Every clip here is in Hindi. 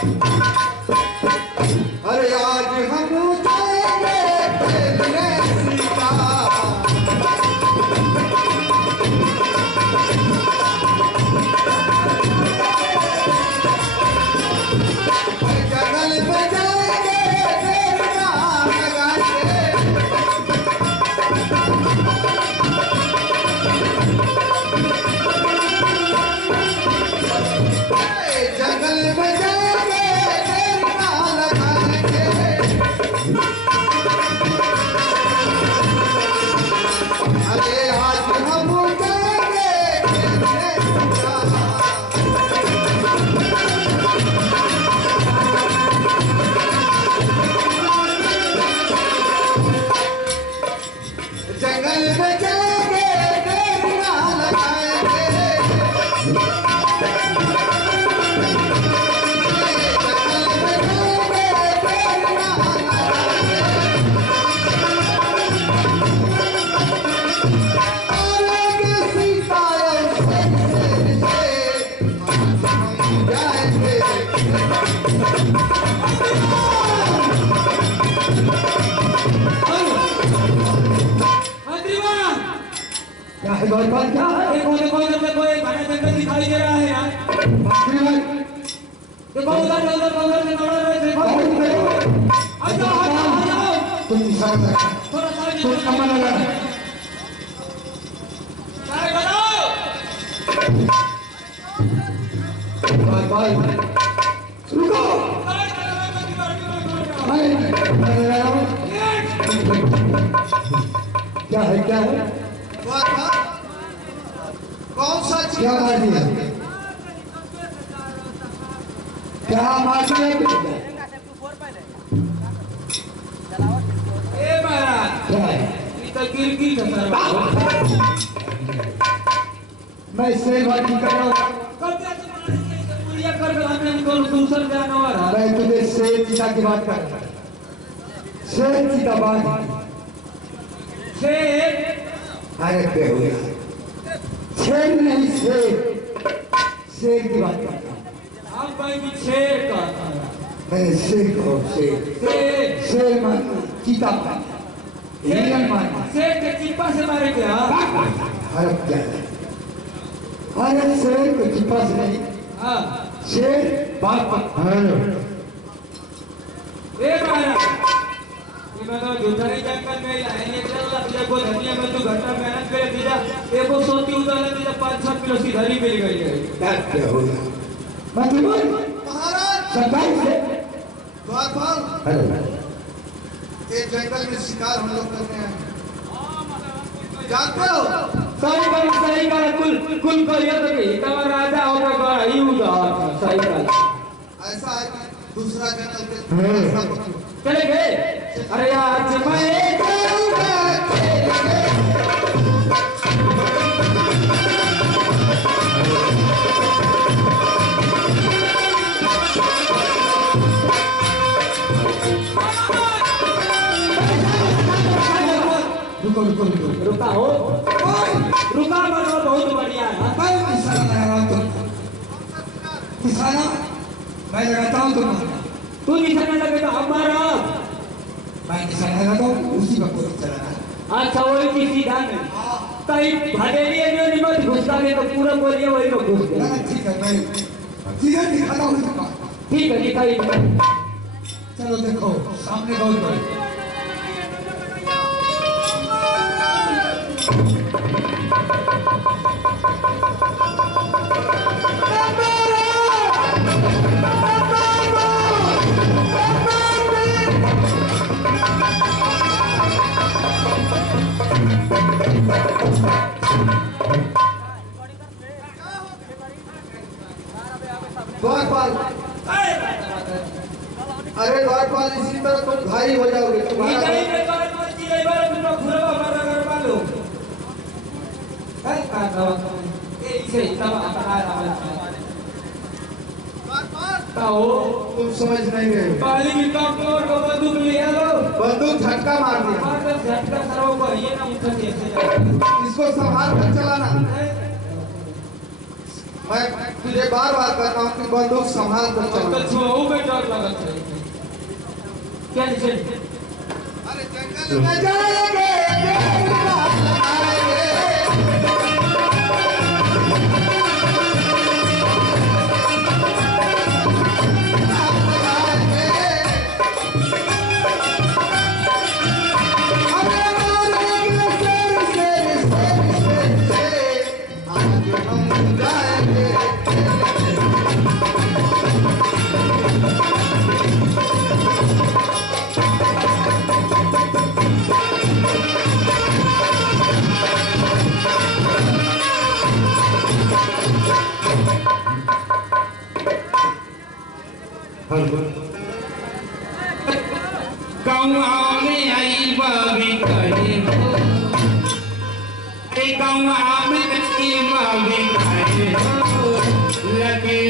अरे आज हम जाएंगे खेलने सीता, जंगल में जाएंगे तेरा लगा के, जंगल में जाएंगे तेरा लगाएंगे। अरे आज हम जाएंगे खेलने सीता, जंगल में जाएंगे तेरा लगाएंगे। क्या है गौरपाल, क्या है? देखो देखो इधर देखो, एक घना जंगल दिखाई दे रहा है यार। देखो उधर उधर से दौड़ रहे, देखो आ जाओ। तुम इशारा लगा, थोड़ा सा तुम कमर लगा, सारे बनाओ। भाई रुको, क्या है क्या है? कौन सा क्या मार दिया? क्या मार दिया? ए महाराज, क्या है? ये तो गिरगिट है सर। मैं शेर बाजी कर रहा हूँ। कब तक मुड़िया कर हमने इनको दूसर जानवर है। मैं तुझे शेर चीता की बात कर रहा हूँ। शेर चीता बात शेर, अरे बेहुदा, शेर नहीं शेर, शेर की बात करता हूँ। हम भाई भी शेर का मैंने शेर कहो, शेर शेर शेर माना, चीता माना, हिरन माना। शेर के चिप्पा से मारे क्या? अरे क्या है? अरे शेर को चिपा से नहीं, हाँ शेर बात ए महाराज, ये बताओ जुठारी जंगल में आएंगे चल तुझे को धनिया में तू घंटा मेहनत करे दीदा एको सोती उतार दीदा 5-7 किलो सीधारी मिल गई है। क्या होगा? मतलब महाराज सरकार से द्वारपाल, अरे ये जंगल में शिकार हम लोग करने आए, जानते हो? सही कर कुल करियो तो कि तब राजा होगा का ही उदार सही कर। ऐसा है कि दूसरा जंगल के रास्ता पकड़ो। चले गए। अरे आज मैं जाऊंगा खेलने, रुको रुको रुको रुका हो रुका मनो बहुत बढ़िया है। मैं निशाना लगा रहा हूँ तुम, निशाना मैं लगाता हूँ तुम, तू निशाना लगे तो हमारा मैं निशाना लगाता हूँ उसी पर गोली चलाना। अच्छा वही चीज सीधा नहीं कहीं भदेलिए जो निमत घुसता नहीं तो पूरा बोलिए वही में घुस गया। ठीक है, मैं सीधा दिखाता हूँ तुमको। ठीक है दिखाई। चलो देखो सामने गौर करो। द्वारपाल, अरे द्वारपाल इसी तरह तुम घाई हो जाओगे। तुम्हारा तुम समझ नहीं गए। बंदूक लिया लो, बंदूक झटका मार दिया, झटका सरो को ये ना उठा के इसको संभाल कर चलाना। मैं तुझे बार बार कहता हूँ कि बंदूक संभाल कर चलाना। डर लगत है क्या चल अरे जंगल में जाएंगे गाँव में आई बाबी करे हो अरे गाँव में आई बाबी करे हो लगे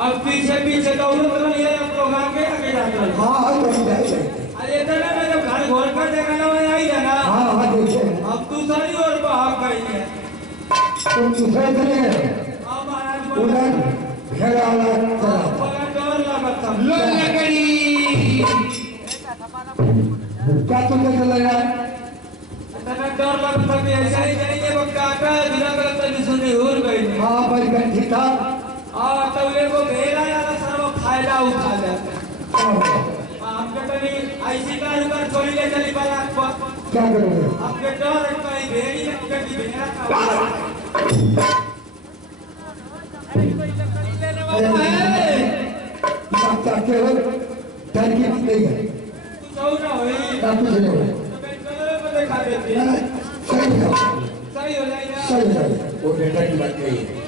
अब पीछे पीछे दौड़ो तो नहीं है प्रोग्राम के आगे जाते हैं हाँ हाँ तो जाए अरे इतना मैं जब घर घोर कर देखा ना मैं आई जाना हाँ हाँ देखे अब दूसरी ओर भाग गई है तुम दूसरे चले गए अब महाराज उधर घेरा वाला चला बड़ा डर लगता लो लकड़ी क्या तुमने चला यार इतना डर लगता कि ऐसा ही जाएंगे वो काटा बिना करता नहीं सुनी हो गई हाँ भाई ठीक था तब ये को मेरा यार सर्व फायदा उठा लेते आपके कभी ऐसी कार पर चोरी ले चली बात पर क्या करोगे आपके डर कहीं भेड़ी ने कभी भेड़ा का क्या केवल टर्की नहीं है चौरा हुई क्या कुछ नहीं है देखा देती सही है सही हो जाएगा सही है वो बेटा की बात नहीं है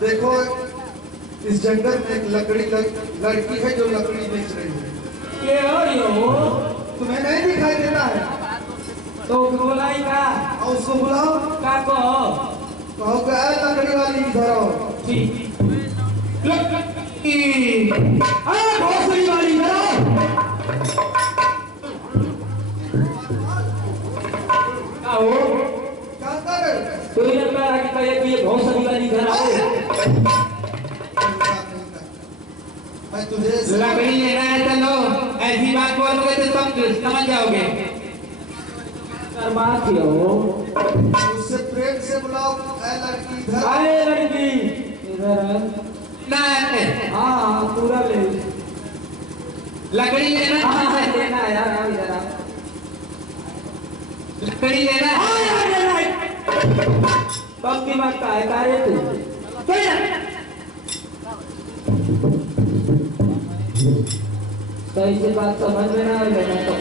देखो इस जंगल में एक लड़की है जो लकड़ी बेच रही है ये हो तुम्हें नहीं दिखाई देता है तो बुलाई का और उसको बुलाओ का कहो क्या है लकड़ी वाली इधर आओ ठीक भोसड़ी वाली इधर आओ आओ क्या कर रहे हो तो ये लग रहा है कि ये ये भौसड़ी वाली घर आओ। मैं तुझे लकड़ी लेना है तो लो, ऐसी बात बोलोगे तो सब समझ जाओगे। बात हो उससे प्रेम से बुलाओ, ऐ लड़की इधर आए लड़की इधर ना हाँ पूरा ले लकड़ी लेना, हाँ लेना यार आओ इधर आओ लकड़ी लेना कब दिमाग का है कार्य तू सही से बात समझ में ना आए तो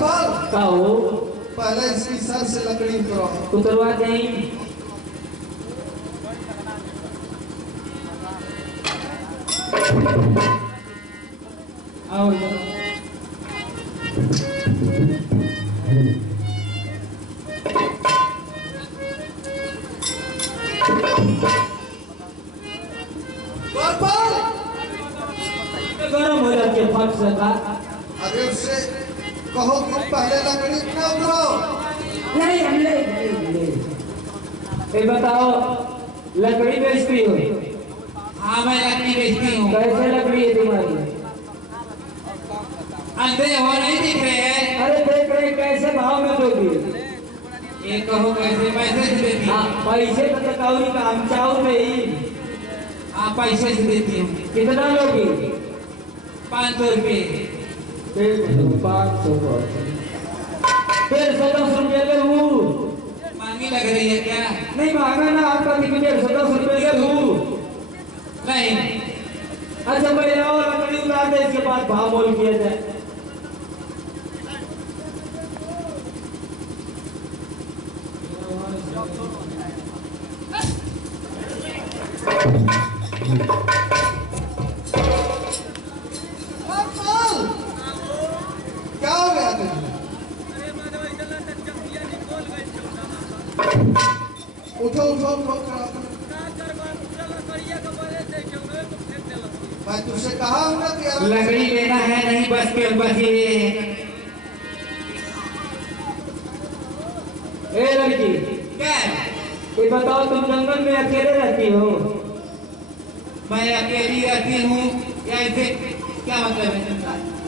बार का हो पहले इसकी सर से लकड़ी उतराओ। उतरवा दें आओ इधर गरम हो जाती है फट से का अरे उससे कहो कि पहले लकड़ी न उतराओ। नहीं हम ले बताओ लकड़ी बेचती हो? हाँ मैं लकड़ी बेचती हूँ। कैसे लकड़ी है तुम्हारी? अंधे हो नहीं दिख रहे हैं? अरे देख रहे कैसे भाव में दोगी? ये कहो कैसे पैसे से देती हाँ हूँ? पैसे तो तकाउरी का हम चाहू नहीं। हाँ पैसे से देती हूँ। कितना लोगी? 500 रुपये। 500 150 रुपये ले हूँ। महंगी लग रही है क्या? नहीं महंगा ना आपका 150 रुपये ले हूँ। नहीं अच्छा भाई आओ लकड़ी उतार दे इसके बाद भाव मोल किया जाए। क्या हो गया तुझे? उठो उठो उठो मैं तुझसे कहा हूँ ना कि लकड़ी लेना है नहीं बस के बस ये ए लड़की क्या? ये बताओ तुम जंगल में अकेले रहती हो? मैं अकेली रहती हूँ या ऐसे क्या मतलब है?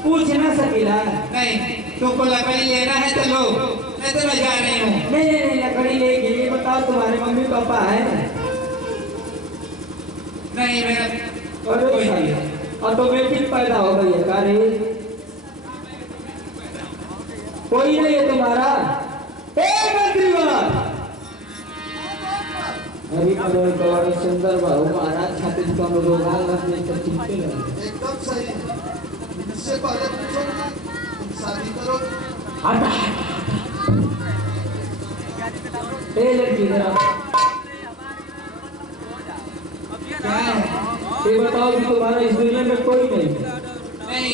पूछ ना सकीला? नहीं तुमको लकड़ी लेना है तो लो, मैं तो मैं जा रही हूँ। नहीं लकड़ी लेगी। ये बताओ तुम्हारे मम्मी पापा है? नहीं मेरा अरे कोई सही नहीं। है। ऑटोमेटिक पैदा हो गई है का रे? कोई नहीं है तुम्हारा? ए मंत्रीवाल अरे करोड़ करोड़ सुंदर बाबू महाराज छाती कम रोगा लगने से चिंते लगे। एकदम सही है। इससे पहले पूछो कि तुम शादी करो। हटा ए लड़की जरा क्या है? ये बताओ कि तुम्हारा इस दुनिया में कोई नहीं? नहीं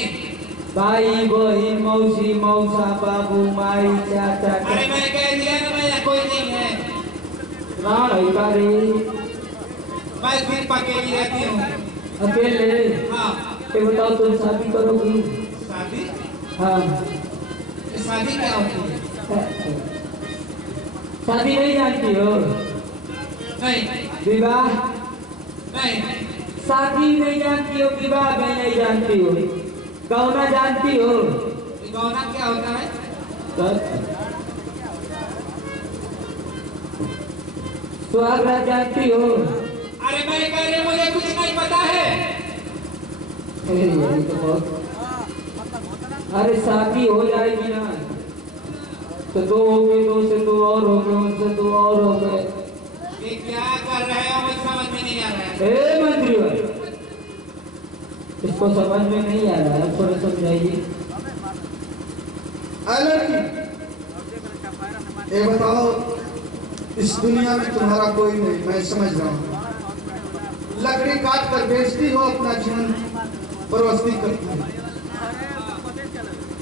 भाई बहन मौसी मौसा बाबू माई चाचा अरे मैंने कह दिया ना मेरा कोई नहीं है। ना नहीं का रे? मैं सिर्फ अकेली रहती हूँ। अकेले? हाँ ये बताओ तुम शादी करोगी? शादी? हाँ ये शादी क्या होती है? शादी नहीं जानती हो? नहीं विवाह? नहीं शादी नहीं जानती हो, विवाह में नहीं जानती हो, गौना जानती हो? ये गौना क्या होता है? सुहागरात जानती हो? अरे मैं कह रही हूँ मुझे कुछ नहीं पता है। ये तो बहुत अरे शादी हो जाएगी ना तो दो हो गए, दो से दो और हो गए, उनसे दो और हो गए। ये क्या कर रहे हो मुझे समझ में नहीं आ रहा है। ए मंत्री भाई इसको समझ में नहीं आ रहा है, थोड़ा समझाइए। लड़की ये बताओ इस दुनिया में तुम्हारा कोई नहीं, मैं समझ रहा हूँ। लकड़ी काट कर बेचती हो, अपना जीवन बरोस्ती करती हो।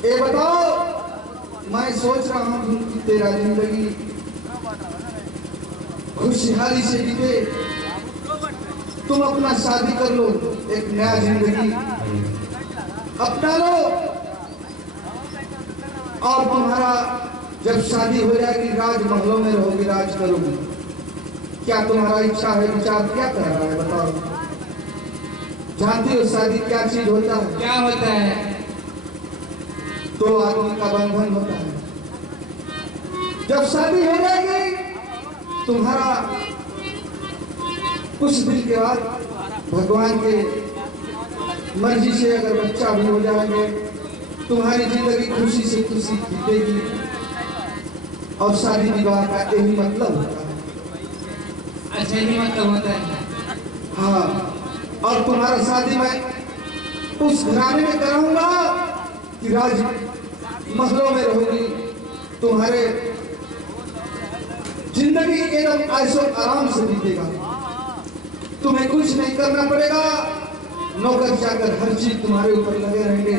ये बताओ मैं सोच रहा हूँ कि तेरा जिंदगी खुशहाली से बीते, तुम अपना शादी कर लो, एक नया जिंदगी अपना लो और तुम्हारा जब शादी हो जाएगी राजमहलों में रहोगी, राज करोगी। क्या तुम्हारा इच्छा है, विचार क्या कह रहा है बताओ? जानती हो शादी क्या चीज होता है? क्या होता है? दो आदमी का बंधन होता है। जब शादी हो जाएगी तुम्हारा कुछ दिन के बाद भगवान के मर्जी से अगर बच्चा भी हो जाएंगे, तुम्हारी जिंदगी खुशी से खुशी बीतेगी। और शादी विवाह का यही मतलब होता है। अच्छा, यही मतलब होता है। हाँ, और तुम्हारा शादी मैं उस घराने में कराऊंगा कि राज महलों में रहोगी। तुम्हारे जिंदगी एकदम ऐशो आराम से बीतेगा। तुम्हें कुछ नहीं करना पड़ेगा, नौकर चाकर हर चीज तुम्हारे ऊपर लगे रहेंगे।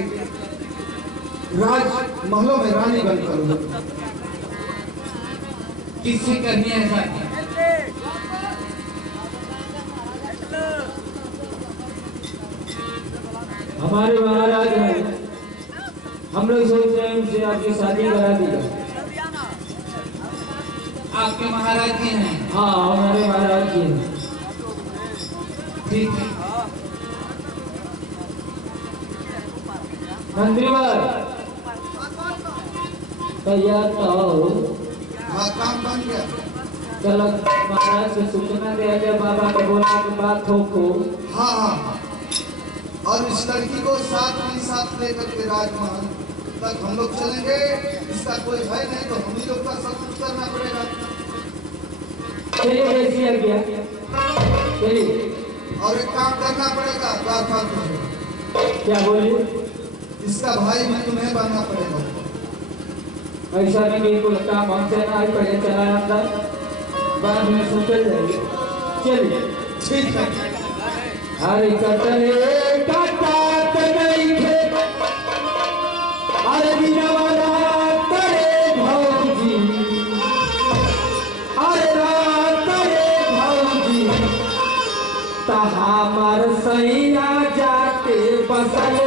राज महलों में रानी बनकर रहोगे। किससे करनी है शादी? हमारे महाराज हैं, हम लोग सोच रहे हैं उनसे आपकी शादी करा दी जाए। आपके महाराज जी हैं? हाँ, हमारे महाराज जी हैं। ठीक है। मंत्रीवर तैयार तो हो। हाँ, काम बन गया। कल महाराज से सूचना दिया गया, बाबा को बोला कि बात हो को। हाँ हाँ, और इस लड़की को साथ ही साथ लेकर के राजमहल तक हम लोग चलेंगे। इसका कोई भय नहीं, तो हम ही लोग का सब कुछ करना पड़ेगा। चलिए जैसी आ गया, चलिए। और एक काम करना पड़ेगा द्वारपाल को। क्या बोलिए? इसका भाई भी तुम्हें बनना पड़ेगा। ऐसा नहीं, बिल्कुल काम हमसे ना ही, पहले चला अंदर, बाद में सुचल जाएगी। चलिए ठीक है। अरे कटले काटा नहीं थे, अरे बिना वाला करे भौजी, अरे रात रे भौजी, तहामर सैया जाके बसल